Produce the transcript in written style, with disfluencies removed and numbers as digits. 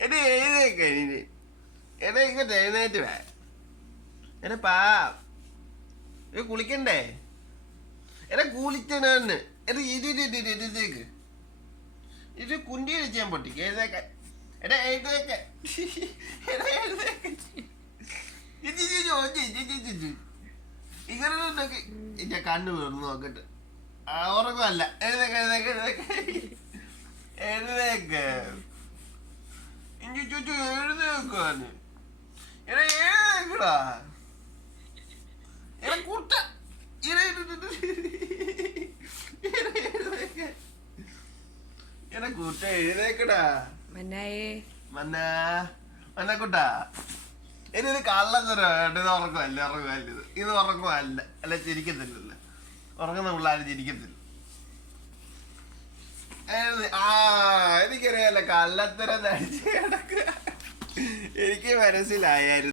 എന്നെ എഴുന്നേക്ക് എന്നെ ഇങ്ങോട്ട് എഴുന്നേറ്റ് വേ എന്നെ പാ കുളിക്കണ്ടേ എന്നെ കുളിച്ചനാന്ന് എന്നെ ഇരുന്നേക്ക് ഇത് കുണ്ടി വെച്ചാൻ പൊട്ടിക്ക് എഴുന്നേക്കാൻ എടാ എഴുന്നേക്ക് എടാ എഴുന്നേക്ക് ഇങ്ങനെ എന്റെ കണ്ണ് വീർന്ന് നോക്കട്ടെ ഉറക്കമല്ല എഴുന്നേക്ക് എഴുന്നേക്ക് എഴുന്നേക്ക് എഴുന്നേക്ക് എഴുന്നേക്കാന് എടാ എഴുന്നേക്കടാ എടാ കൂട്ട എടാ കൂട്ട എഴുന്നേക്കടാ മന്നാക്കുട്ടാ ഇനി കള്ളം തരാം ഇത് ഉറക്കമല്ല ഇത് ഉറക്കമല്ല അല്ല ചിരിക്കത്തില്ലല്ലോ ഉറങ്ങുന്ന പിള്ളേരും ചിരിക്കത്തില്ല എനിക്കറിയാലോ കള്ളത്തരം നടിച്ച് കിടക്കുക എനിക്ക് മനസ്സിലായായിരുന്നു